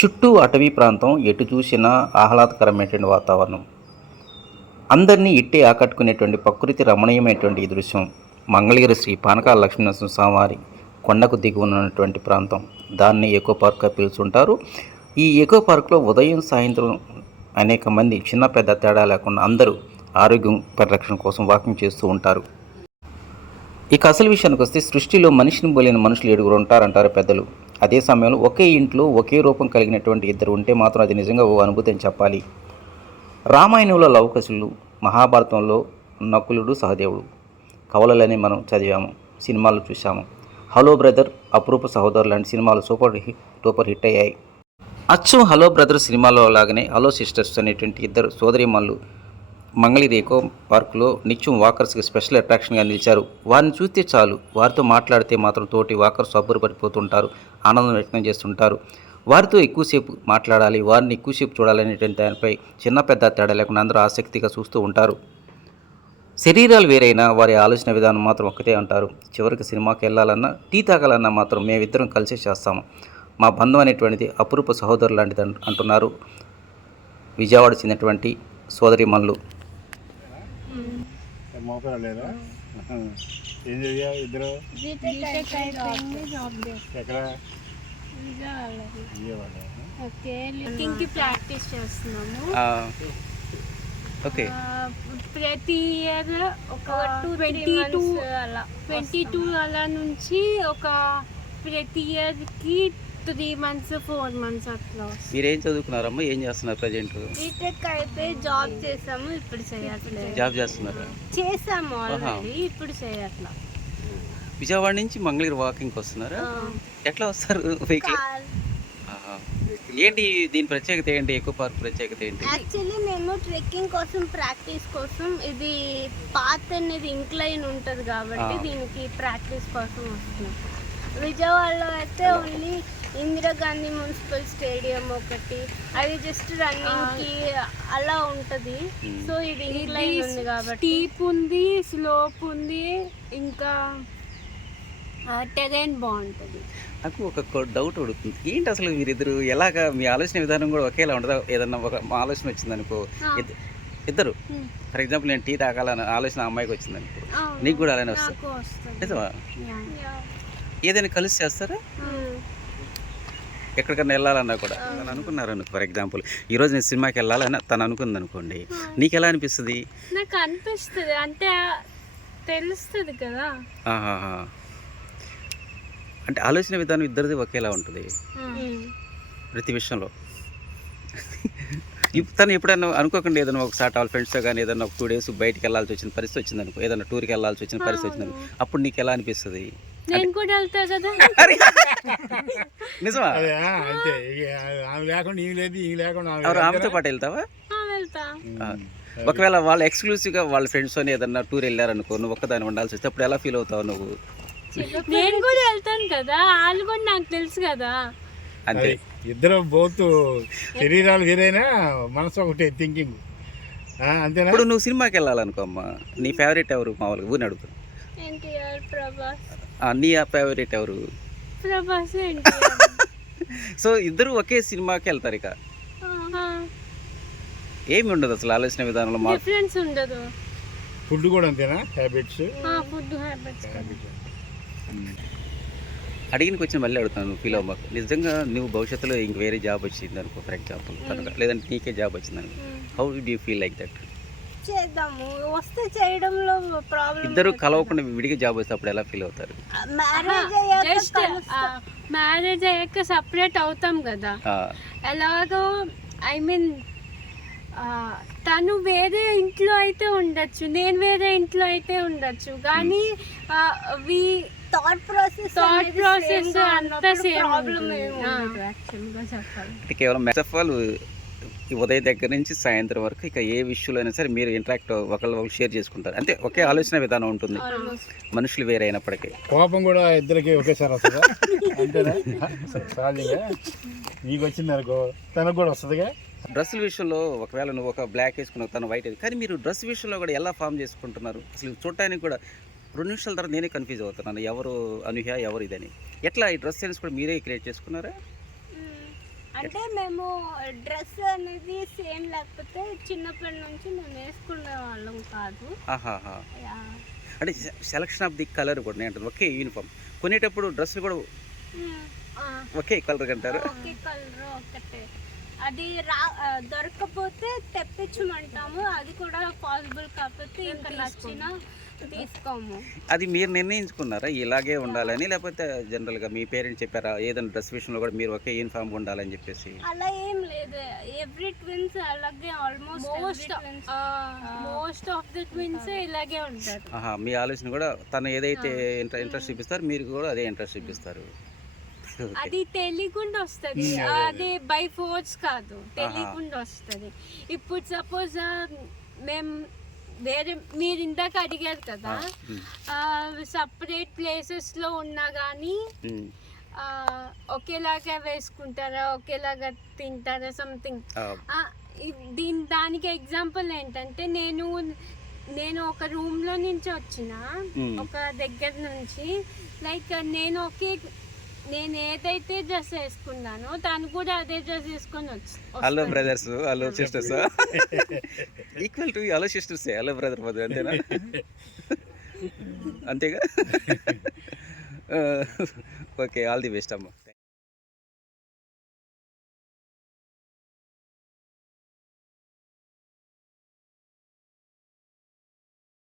చుట్టూ అటవీ ప్రాంతం ఎటు చూసినా ఆహ్లాదకరమైనటువంటి వాతావరణం. అందరినీ ఇట్టే ఆకట్టుకునేటువంటి ప్రకృతి రమణీయమైనటువంటి ఈ దృశ్యం. మంగళగిరి శ్రీ పానకాల లక్ష్మీనరసింహ స్వామివారి కొండకు దిగి ఉన్నటువంటి ప్రాంతం. దాన్ని ఎకో పార్క్గా పిలుచుంటారు ఈ ఎకో పార్క్లో ఉదయం సాయంత్రం అనేక మంది చిన్న పెద్ద తేడా లేకుండా అందరూ ఆరోగ్యం పరిరక్షణ కోసం వాకింగ్ చేస్తూ ఉంటారు. ఇక అసలు విషయానికి వస్తే సృష్టిలో మనిషిని పోలిన మనుషులు ఏడుగురు ఉంటారంటారు పెద్దలు. అదే సమయంలో ఒకే ఇంట్లో ఒకే రూపం కలిగినటువంటి ఇద్దరు ఉంటే మాత్రం అది నిజంగా ఓ అనుభూతి అని చెప్పాలి. రామాయణంలో లవకశులు మహాభారతంలో నకులుడు సహదేవుడు. కవలలని మనం చదివాము సినిమాలు చూసాము హలో బ్రదర్ అపురూప సహోదరు లాంటి సినిమాలు సూపర్ హిట్ సూపర్ హిట్ అయ్యాయి. అచ్చం హలో బ్రదర్ సినిమాలో లాగానే హలో సిస్టర్స్ అనేటువంటి ఇద్దరు సోదరిమల్లు మంగళిరేకో పార్కులో నిత్యం వాకర్స్కి స్పెషల్ అట్రాక్షన్గా నిలిచారు. వారిని చూస్తే చాలు వారితో మాట్లాడితే మాత్రం తోటి వాకర్స్ అబ్బురపడిపోతుంటారు ఆనందం వ్యక్తం చేస్తుంటారు. వారితో ఎక్కువసేపు మాట్లాడాలి వారిని ఎక్కువసేపు చూడాలనేటువంటి దానిపై చిన్న పెద్ద తేడా లేకుండా అందరూ ఆసక్తిగా చూస్తూ ఉంటారు. శరీరాలు వేరైనా వారి ఆలోచన విధానం మాత్రం ఒకటే అంటారు. చివరికి సినిమాకి వెళ్ళాలన్నా టీ తాగాలన్నా మాత్రం మేమిద్దరం కలిసే చేస్తాము. మా బంధం అనేటువంటిది అపురూప సహోదరు లాంటిది అంటున్నారు. విజయవాడ చెందినటువంటి సోదరిమల్లు మోకరా లేదా ఏం చదివా ఇద్దరు? బీటెక్ అయిపోయింది జాబ్ చేస్తాను ఎక్కడ? విజయవాడలో. విజయవాడ ఓకే లిఫ్టింగ్కి ప్రాక్టీస్ చేస్తున్నాము. ఓకే. ఆ, ప్రతి ఇయర్ ఒక ట్వంటీ టూ అలా ట్వంటీ టూ అలా నుంచి ఒక ప్రతి ఇయర్కి త్రీ మంత్స్ ఫోర్ మంత్స్ అట్లా. మీరేం చదువుకున్నారమ్మా? ఏం చేస్తున్నారు ప్రజెంట్? బీటెక్ అయిపోయి జాబ్ చేసాము ఇప్పుడు చేయట్లేదు. జాబ్ చేస్తున్నారు? చేసాము ఆల్రెడీ ఇప్పుడు చేయట్లా. విజయవాడ నుంచి మంగళగిరి వాకింగ్కి వస్తున్నారా? ఎట్లా వస్తారు వెహికల్ ఏంటి దీని ప్రత్యేకత ఏంటి? ఎక్కువ పార్క్ ప్రత్యేకత ఏంటి? యాక్చువల్లీ మేము ట్రెక్కింగ్ కోసం ప్రాక్టీస్ కోసం ఇది పాత్ అనేది ఇంక్లైన్ ఉంటుంది కాబట్టి. దీనికి ప్రాక్టీస్ కోసం వస్తున్నాం. విజయవాడలో అయితే ఓన్లీ ఇందిరాగాంధీ మున్సిపల్ స్టేడియం ఒకటి. అది జస్ట్ రన్నింగ్కి అలా ఉంటది. Hmm. సో ఇది ఇంక్లైన్ ఉంది కాబట్టి. స్టీప్ ఉంది స్లోప్ ఉంది ఇంకా టెరైన్ బాగుంటుంది. నాకు ఒక డౌట్ అడుగుతుంది. ఏంటి అసలు మీరిద్దరు ఎలాగా మీ ఆలోచన విధానం కూడా ఒకేలా ఉండదా ఏదన్నా ఒక మా ఆలోచన వచ్చింది అనుకో ఆ. ఇద్దరు. Hmm. ఫర్ ఎగ్జాంపుల్ నేను టీ తాగాలని ఆలోచన అమ్మాయికి వచ్చింది అనుకో అవును. నీకు కూడా అలానే వస్తుంది నాకు వస్తుంది. నిజమా. ఏదైనా కలిసి చేస్తారా. ఎక్కడికన్నా వెళ్ళాలన్నా కూడా. తను అనుకున్నారు అనుకో ఫర్ ఎగ్జాంపుల్ ఈరోజు నేను సినిమాకి వెళ్ళాలని తను అనుకుంది అనుకోండి నీకు ఎలా అనిపిస్తుంది? నాకు అనిపిస్తుంది. అంటే తెలుస్తుంది కదా. అంటే ఆలోచన విధానం ఇద్దరిది ఒకేలా ఉంటుంది. ప్రతి విషయంలో. తను ఎప్పుడైనా అనుకోకుండా ఏదైనా ఒకసారి వాళ్ళ ఫ్రెండ్స్తో కానీ ఏదైనా ఒక టూ డేస్ బయటికి వెళ్ళాల్సి వచ్చిన పరిస్థితి వచ్చింది అనుకో ఏదైనా టూర్కి వెళ్ళాల్సి వచ్చిన పరిస్థితి వచ్చింది అప్పుడు నీకు ఎలా అనిపిస్తుంది? నేను కూడా వెళ్తా కదా. నిజమా? అదే ఆ, అంతే ఇక ఆమె లేకుండా ఈమె లేదు ఈమె లేకుండా ఆమె ఎవరు లేదు. ఆమెతో పాటు వెళ్తావా? ఆ, వెళ్తా. ఆ. ఒకవేళ వాళ్ళు ఎక్స్క్లూసివ్గా వాళ్ళ ఫ్రెండ్స్తో ఏదన్నా టూర్ వెళ్ళారనుకో నువ్వు ఒక్కదాని ఉండాల్సి వస్తే అప్పుడు ఎలా ఫీల్ అవుతావు నువ్వు? నేను కూడా వెళ్తాను కదా వాళ్ళు కూడా నాకు తెలుసు కదా. అంతే. అది ఇద్దరు బోత్ శరీరాలు వేరైనా మనసు ఒకటే థింకింగ్ అంతేనా? ఇప్పుడు నువ్వు సినిమాకి వెళ్ళాలనుకో అమ్మా నీ ఫేవరెట్ ఎవరు? మామూలుగా ఊరిని అడుగుతాను ఎన్టీఆర్ ప్రభాస్. ఆ, నీ ఫేవరెట్ ఎవరు? ప్రభాస్ సో ఇద్దరు ఒకే సినిమాకి వెళ్తారు ఇక. ఏమి ఉండదు అసలు ఆలోచన విధానంలో డిఫరెన్స్ ఉండదు. ఫుడ్ కూడా అంతేనా? హ్యాబిట్స్ ఫుడ్ హ్యాబిట్స్ అడిగిన క్వశ్చన్ మళ్ళీ అడుగుతాను ఫీల్ అవ్వకు. నిజంగా నువ్వు భవిష్యత్తులో ఇంక వేరే జాబ్ వచ్చింది అనుకో ఫర్ ఎగ్జాంపుల్ కనుక. లేదంటే నీకే జాబ్ వచ్చింది అనుకో. How do you feel like that చేద్దాము. వస్తే చేయడంలో ప్రాబ్లం ఇద్దరు కలవకుండా విడిగా జాబ్ వస్తే అప్పుడు ఎలా ఫీల్ అవుతారు? మ్యారేజ్ మ్యారేజ్ అయ్యాక సపరేట్ అవుతాం కదా. ఆ, ఎలాగో ఐ మీన్ తను వేరే ఇంట్లో అయితే ఉండొచ్చు నేను వేరే ఇంట్లో అయితే ఉండొచ్చు. కానీ we thought process thought process అంతా సేమ్ ప్రాబ్లం యాక్చువల్గా చెప్పాలి అంటే కేవలం మెస్ ఆఫ్ ఆల్ ఈ ఉదయం దగ్గర నుంచి సాయంత్రం వరకు ఇక ఏ విషయంలో అయినా సరే మీరు ఇంటరాక్ట్ ఒకళ్ళు ఒకరు షేర్ చేసుకుంటారు. అంతే ఒకే ఆలోచన విధానం ఉంటుంది. మనుషులు వేరే అయినప్పటికీ. కోపం కూడా ఇద్దరికి ఒకేసారి వస్తుందా? అంతేనా? నీకు వచ్చింది అనుకో తనకు కూడా వస్తుందిగా? డ్రెస్సుల విషయంలో ఒకవేళ నువ్వు ఒక బ్లాక్ వేసుకున్నావు తను వైట్ కానీ మీరు డ్రెస్ విషయంలో కూడా ఎలా ఫామ్ చేసుకుంటున్నారు? అసలు చూడటానికి కూడా రెండు నిమిషాల తర్వాత నేనే కన్ఫ్యూజ్ అవుతున్నాను. ఎవరు అనూహ్య ఎవరు ఇదని. ఎట్లా ఈ డ్రెస్ సెన్స్ కూడా మీరే క్రియేట్ చేసుకున్నారా? అంటే మేము డ్రెస్ అనేది సేమ్ లేకపోతే చిన్నప్పటి నుంచి మేము వేసుకునే వాళ్ళం కాదు. అంటే సెలక్షన్ ఆఫ్ ది కలర్ కూడా నేను ఒకే యూనిఫామ్. కొనేటప్పుడు డ్రెస్సులు కూడా ఒకే కలర్ అంటారు ఒకే కలర్ ఒకటే అది రా ఆ, దొరకకపోతే తెప్పించమంటాము అది కూడా పాసిబుల్ కాకపోతే ఇంకా నచ్చిన తీసుకోము. అది మీరు నిర్ణయించుకున్నారా? ఇలాగే ఉండాలని లేకపోతే జనరల్గా మీ పేరెంట్స్ చెప్పారా? ఏదైనా డ్రెస్ విషయంలో కూడా మీరు ఒకే యూనిఫామ్ ఉండాలని చెప్పేసి? అలా ఏం లేదు. ఎవ్రీ ట్విన్స్ అలాగే almost most most of the twins ఇలాగే ఉంటారు. ఆహా మీ ఆలోచన కూడా తను ఏదైతే ఇంట్రెస్ట్ చూపిస్తారు మీరు కూడా అదే ఇంట్రెస్ట్ చూపిస్తారు. అది తెలియకుండా వస్తుంది. అది బై ఫోర్స్ కాదు. తెలియకుండా వస్తుంది. ఇప్పుడు సపోజ్ మేము వేరే మీరు ఇందాక అడిగారు కదా సపరేట్ ప్లేసెస్లో ఉన్నా కానీ ఒకేలాగా వేసుకుంటారా ఒకేలాగా తింటారా సంథింగ్ దీని దానికి ఎగ్జాంపుల్ ఏంటంటే నేను నేను ఒక రూమ్లో నుంచి వచ్చిన. ఒక దగ్గర నుంచి లైక్ నేను ఒకే నేను ఏదైతే డ్రెస్ వేసుకున్నానో తను కూడా అదే డ్రెస్ వేసుకొని వచ్చి hello. Brothers hello sisters equal to hello sisters hello brother Madhu అంతేనా? అంతేగా? ఓకే ఆల్ ది బెస్ట్ అమ్మ.